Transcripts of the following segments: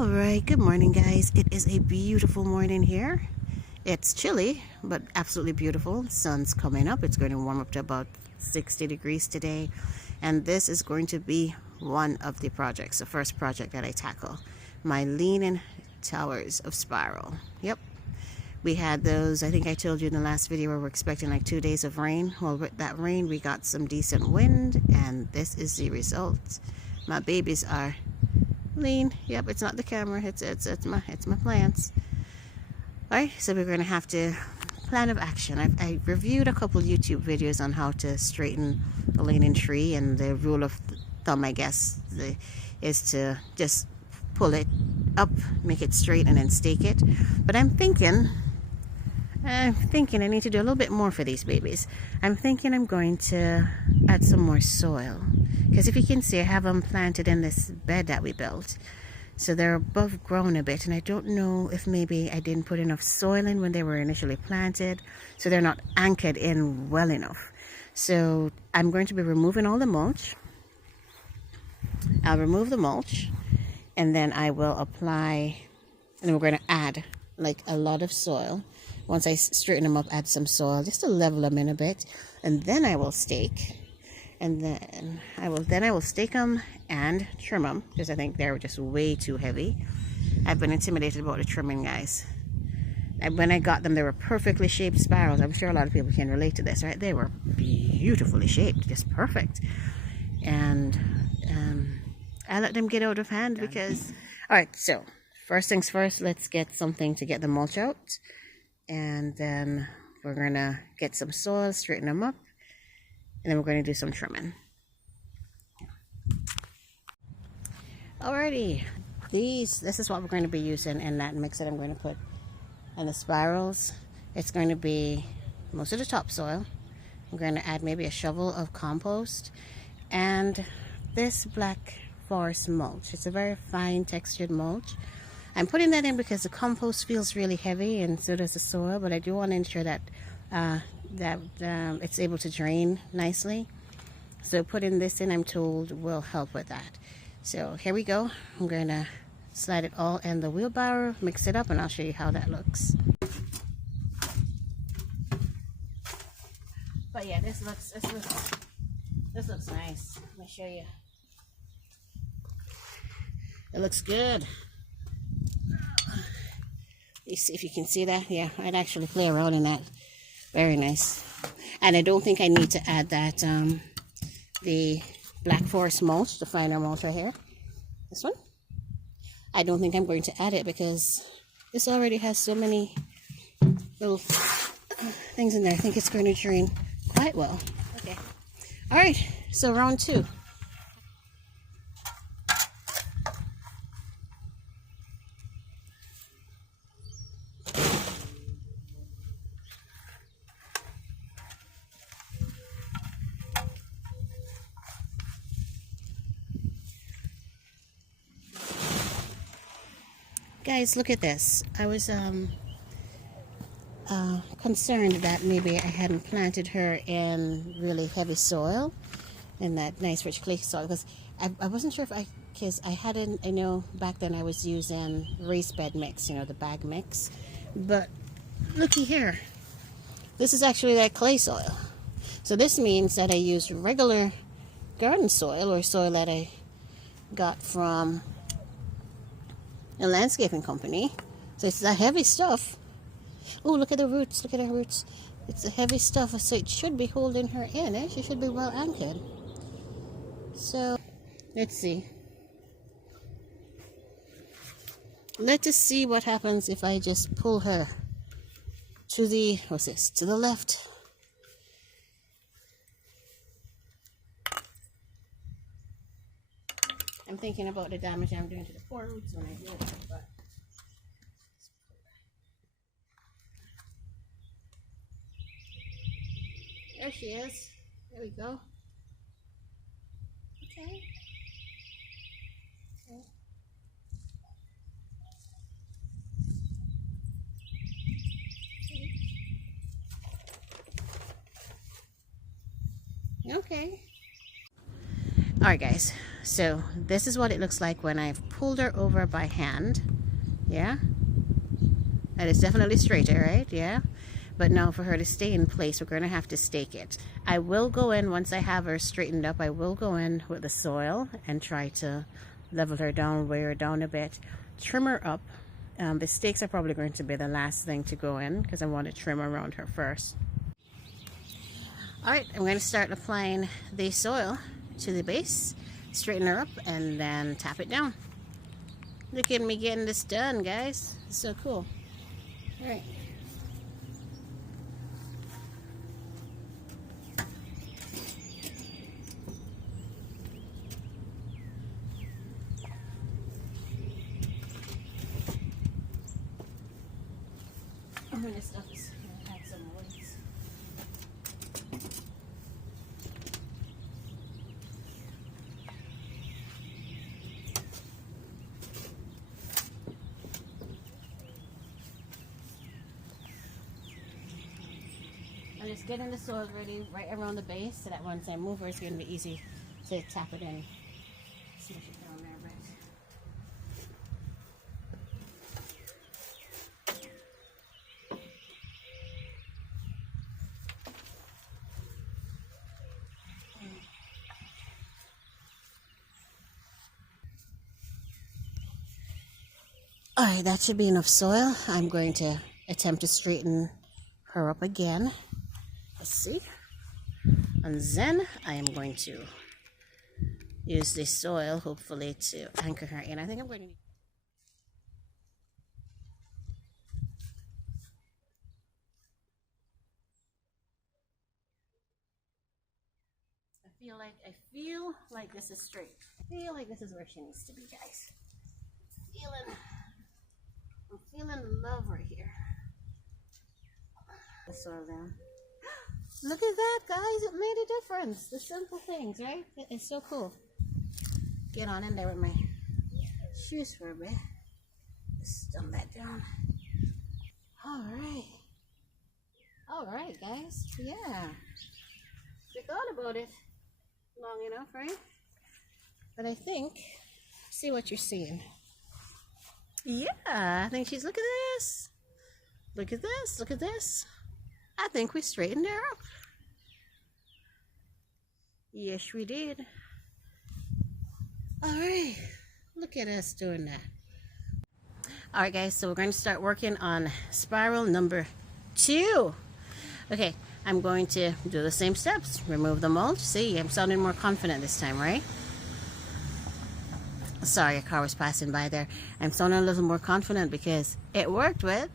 Alright, good morning guys. It is a beautiful morning here. It's chilly, but absolutely beautiful. Sun's coming up. It's going to warm up to about 60 degrees today. And this is going to be one of the projects, the first project that I tackle. My leaning towers of spiral. Yep. We had those, I think I told you in the last video, where we're expecting like 2 days of rain. Well, with that rain, we got some decent wind, and this is the result. My babies are lean. Yep, it's not the camera, it's my plants. Alright, so we're going to have to plan of action. I reviewed a couple YouTube videos on how to straighten a leaning tree, and the rule of thumb, I guess, is to just pull it up, make it straight, and then stake it. But I'm thinking I need to do a little bit more for these babies. I'm thinking I'm going to add some more soil, because if you can see, I have them planted in this bed that we built, so they're above ground a bit, and I don't know if maybe I didn't put enough soil in when they were initially planted, so they're not anchored in well enough. So I'm going to be removing all the mulch. I'll remove the mulch, and then I will apply, and then we're going to add like a lot of soil. Once I straighten them up, add some soil just to level them in a bit, and then I will stake. And then I will stake them and trim them, because I think they're just way too heavy. I've been intimidated about the trimming, guys. When I got them, they were perfectly shaped spirals. I'm sure a lot of people can relate to this, right? They were beautifully shaped, just perfect. And I let them get out of hand because... Alright, so first things first, let's get something to get the mulch out. And then we're going to get some soil, straighten them up. And then we're going to do some trimming. Alrighty, this is what we're going to be using in that mix that I'm going to put in the spirals. It's going to be most of the topsoil. I'm going to add maybe a shovel of compost and this black forest mulch. It's a very fine textured mulch. I'm putting that in because the compost feels really heavy, and so does the soil, but I do want to ensure that it's able to drain nicely. So putting this in, I'm told, will help with that. So here we go. I'm going to slide it all in the wheelbarrow, mix it up, and I'll show you how that looks. But yeah, this looks nice. Let me show you. It looks good. You see, if you can see that, yeah, I'd actually play around in that. Very nice. And I don't think I need to add that the black forest mulch, the finer mulch right here, this one. I don't think I'm going to add it because this already has so many little things in there. I think it's going to drain quite well. Okay. All right, so round 2. Guys, look at this. I was concerned that maybe I hadn't planted her in really heavy soil, in that nice rich clay soil, because I wasn't sure because I know back then I was using raised bed mix, you know, the bag mix, but looky here. This is actually that clay soil. So this means that I used regular garden soil, or soil that I got from a landscaping company. So it's the heavy stuff. Oh, look at the roots. Look at her roots. It's the heavy stuff, so it should be holding her in. Eh? She should be well anchored. So let's see. Let us see what happens if I just pull her to the, what's this, to the left. I'm thinking about the damage I'm doing to the poor roots when I do it, but there she is. There we go. Okay. Okay. Alright guys, So this is what it looks like when I've pulled her over by hand. Yeah, and it's definitely straighter, right? Yeah. But now for her to stay in place, we're going to have to stake it. I will go in, once I have her straightened up, I will go in with the soil and try to level her down, weigh her down a bit, trim her up. The stakes are probably going to be the last thing to go in because I want to trim around her first. Alright, I'm going to start applying the soil to the base, straighten her up, and then tap it down. Look at me getting this done, guys. It's so cool. Alright. I'm going to stuff this and add some weights. I'm just getting the soil ready right around the base so that once I move her, it's going to be easy to tap it in. Smush it down there a bit. Alright, that should be enough soil. I'm going to attempt to straighten her up again. Let's see. And then I am going to use this soil, hopefully, to anchor her in. I think I'm going to... I feel like this is straight. I feel like this is where she needs to be, guys. I'm feeling love right here. The soil down. Look at that, guys. It made a difference. The simple things, right? It's so cool. Get on in there with my shoes for a bit. Just dump that down. Alright. Alright, guys. Yeah. We thought about it long enough, right? But I think, see what you're seeing. Yeah, I think she's, look at this. Look at this, look at this. I think we straightened her up. Yes, we did. All right, look at us doing that. All right, guys, so we're going to start working on spiral number 2. Okay, I'm going to do the same steps. Remove the mulch. See, I'm sounding more confident this time, right? Sorry, a car was passing by there. I'm sounding a little more confident because it worked with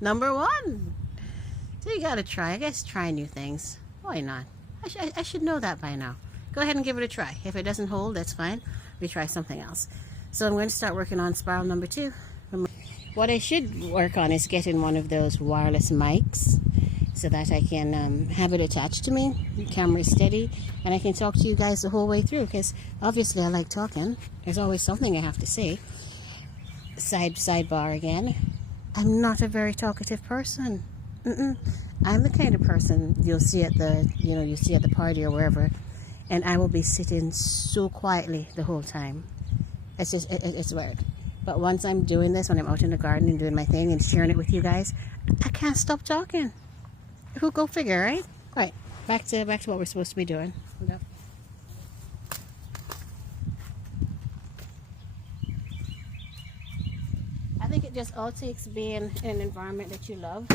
number 1. So you gotta try. I guess try new things. Why not? I should know that by now. Go ahead and give it a try. If it doesn't hold, that's fine. We try something else. So I'm going to start working on spiral number 2. What I should work on is getting one of those wireless mics so that I can have it attached to me. The camera is steady and I can talk to you guys the whole way through because obviously I like talking. There's always something I have to say. Sidebar again. I'm not a very talkative person. I'm the kind of person you'll see at the party or wherever, and I will be sitting so quietly the whole time. It's just it's weird. But once I'm doing this, when I'm out in the garden and doing my thing and sharing it with you guys, I can't stop talking. Who go figure, right? Right. Back to what we're supposed to be doing. Hold up. I think it just all takes being in an environment that you love,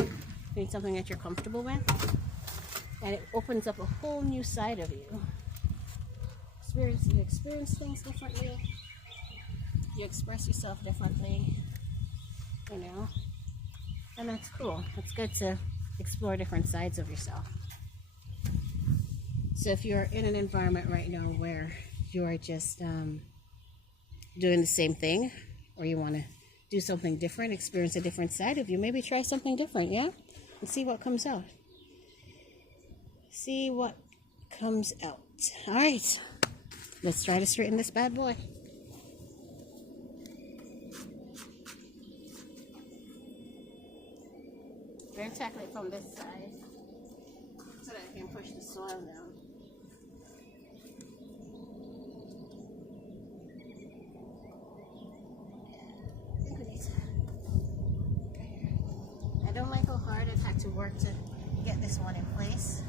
doing something that you're comfortable with, and it opens up a whole new side of you. You experience things differently. You express yourself differently, you know, and that's cool. It's good to explore different sides of yourself. So if you're in an environment right now where you're just doing the same thing, or you want to do something different, experience a different side of you, maybe try something different, yeah? And see what comes out. See what comes out. All right, let's try to straighten this bad boy. I'm going to tackle it from this side so that I can push the soil down. started, had to work to get this one in place.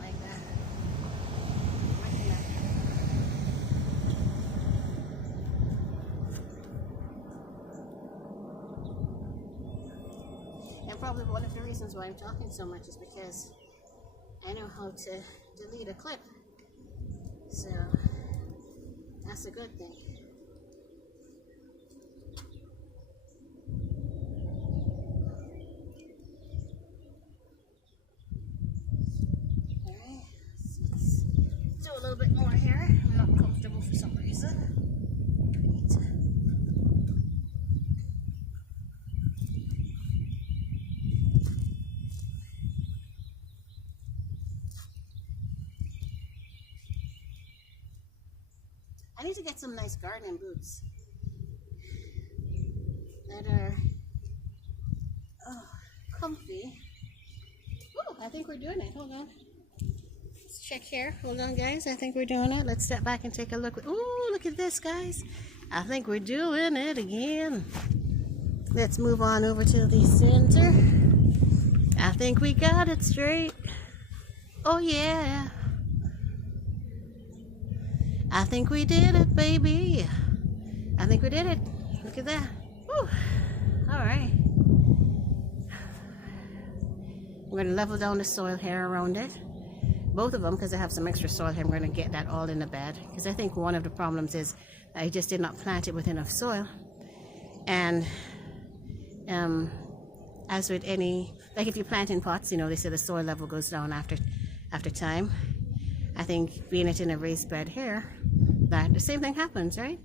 Like that. And probably one of the reasons why I'm talking so much is because I know how to delete a clip. So that's a good thing. Alright, let's do a little bit more here. I'm not comfortable for some reason. I need to get some nice gardening boots that are comfy. Oh, I think we're doing it. Hold on. Let's check here. Hold on, guys. I think we're doing it. Let's step back and take a look. Oh, look at this, guys. I think we're doing it again. Let's move on over to the center. I think we got it straight. Oh, yeah. I think we did it, baby. I think we did it. Look at that. Whew. All right. We're going to level down the soil here around it. Both of them, because I have some extra soil here, I'm going to get that all in the bed. Because I think one of the problems is I just did not plant it with enough soil. And as with any, like if you plant in pots, you know, they say the soil level goes down after time. I think being it in a raised bed here, that the same thing happens, right?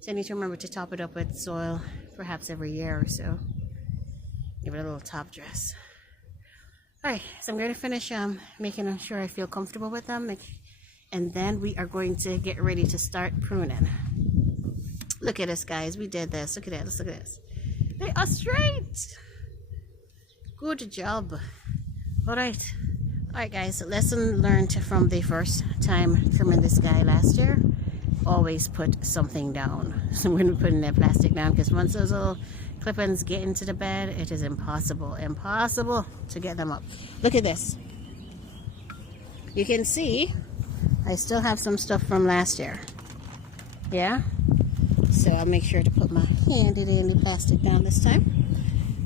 So I need to remember to top it up with soil perhaps every year or so. Give it a little top dress. Alright, so I'm going to finish making sure I feel comfortable with them. And then we are going to get ready to start pruning. Look at us, guys. We did this. Look at this. Look at this. They are straight. Good job. Alright. Alright, guys. So lesson learned from the first time trimming this guy last year. Always put something down. So I'm going to be putting that plastic down because once those little clip-ins get into the bed, it is impossible to get them up. Look at this. You can see I still have some stuff from last year. Yeah? So I'll make sure to put my handy dandy plastic down this time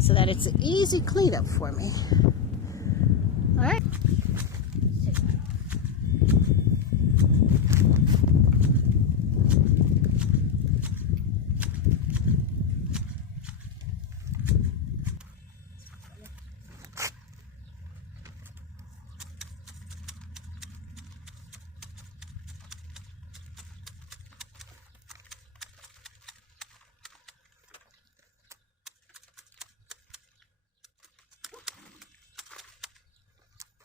so that it's an easy cleanup for me. Alright.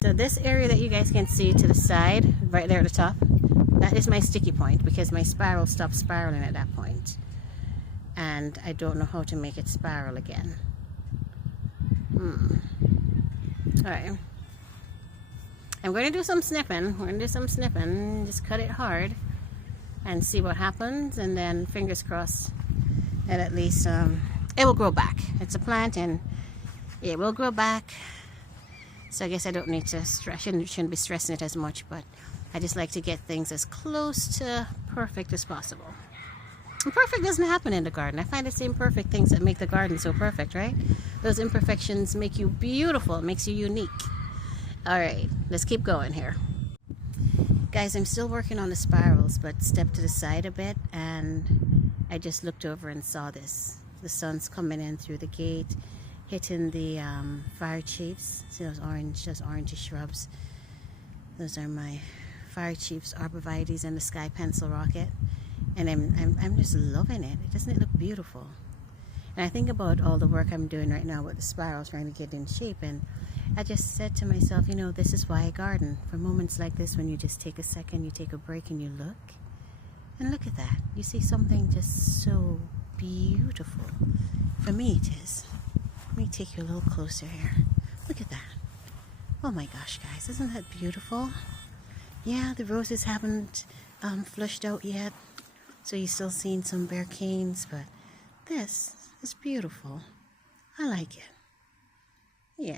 So this area that you guys can see to the side, right there at the top, that is my sticky point because my spiral stopped spiraling at that point. And I don't know how to make it spiral again. Alright. I'm going to do some snipping. We're going to do some snipping. Just cut it hard and see what happens. And then fingers crossed that at least it will grow back. It's a plant and it will grow back. So I guess I don't need to stress, shouldn't be stressing it as much, but I just like to get things as close to perfect as possible. And perfect doesn't happen in the garden. I find the same perfect things that make the garden so perfect, right? Those imperfections make you beautiful, it makes you unique. Alright, let's keep going here. Guys, I'm still working on the spirals, but stepped to the side a bit, and I just looked over and saw this. The sun's coming in through the gate, hitting the fire chiefs. See those orangey shrubs? Those are my fire chiefs, arborvitaes, and the sky pencil rocket. And I'm just loving it. Doesn't it look beautiful? And I think about all the work I'm doing right now with the spiral, trying to get in shape. And I just said to myself, you know, this is why I garden. For moments like this, when you just take a second, you take a break, and you look. And look at that. You see something just so beautiful. For me, it is. Let me take you a little closer here. Look at that. Oh my gosh, guys, isn't that beautiful? Yeah, the roses haven't flushed out yet, so you're still seeing some bare canes, but this is beautiful. I like it. Yeah.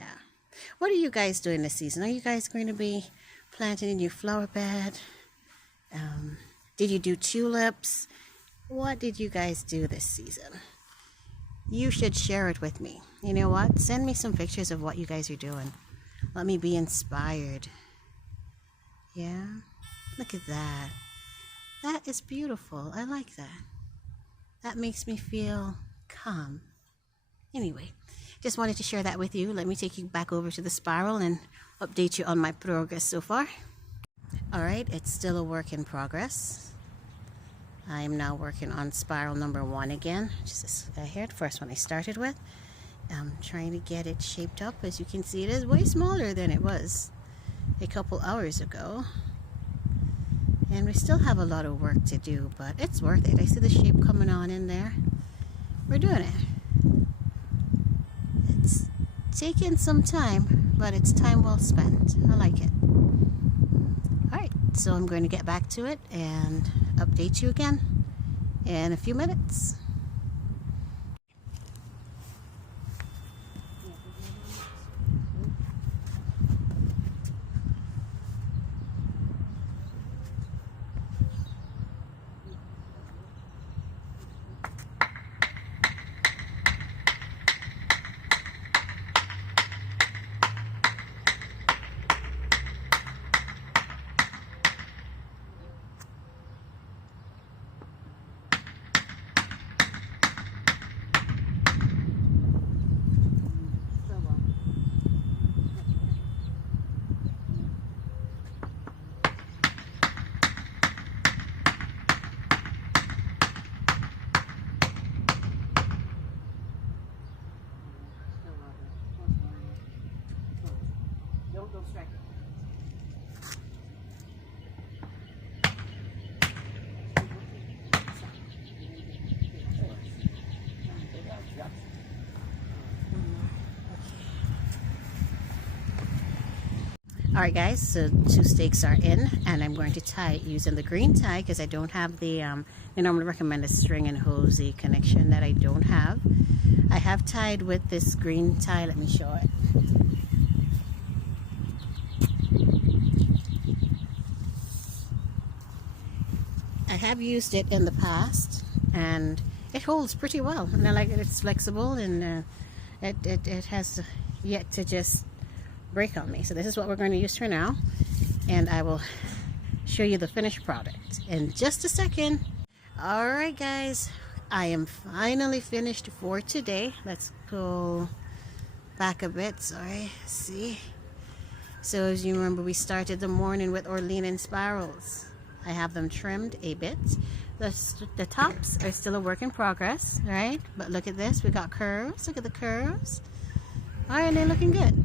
What are you guys doing this season? Are you guys going to be planting a new flower bed? Did you do tulips? What did you guys do this season? You should share it with me. You know what? Send me some pictures of what you guys are doing. Let me be inspired. Yeah? Look at that. That is beautiful. I like that. That makes me feel calm. Anyway, just wanted to share that with you. Let me take you back over to the spiral and update you on my progress so far. Alright, it's still a work in progress. I am now working on spiral number 1 again, just here, the first one I started with. I'm trying to get it shaped up. As you can see, it is way smaller than it was a couple hours ago. And we still have a lot of work to do, but it's worth it. I see the shape coming on in there. We're doing it. It's taking some time, but it's time well spent. I like it. Alright, so I'm going to get back to it and update you again in a few minutes. Don't strike it. Alright guys, so 2 stakes are in, and I'm going to tie it using the green tie because I don't have the, they normally recommend a string and hosey connection that I don't have. I have tied with this green tie. Let me show it. I have used it in the past and it holds pretty well, and I like it. It's flexible, and it has yet to just break on me. So this is what we're going to use for now, and I will show you the finished product in just a second. Alright guys, I am finally finished for today. Let's go back a bit. Sorry, see. So as you remember, we started the morning with Orlean and spirals. I have them trimmed a bit. The tops are still a work in progress, right? But look at this, we got curves. Look at the curves. Alright, they're looking good.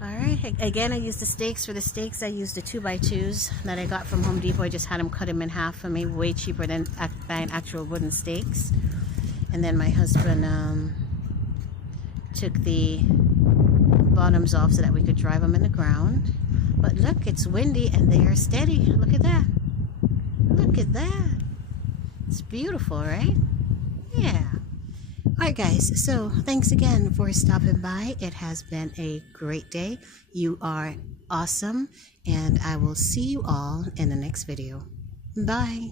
Alright, again, I used the stakes. For the stakes, I used the 2x2s that I got from Home Depot. I just had them cut them in half for me, way cheaper than buying actual wooden stakes. And then my husband took the bottoms off so that we could drive them in the ground. But look, it's windy and they are steady. Look at that. Look at that. It's beautiful, right? Yeah. Alright guys, so thanks again for stopping by. It has been a great day. You are awesome, and I will see you all in the next video. Bye.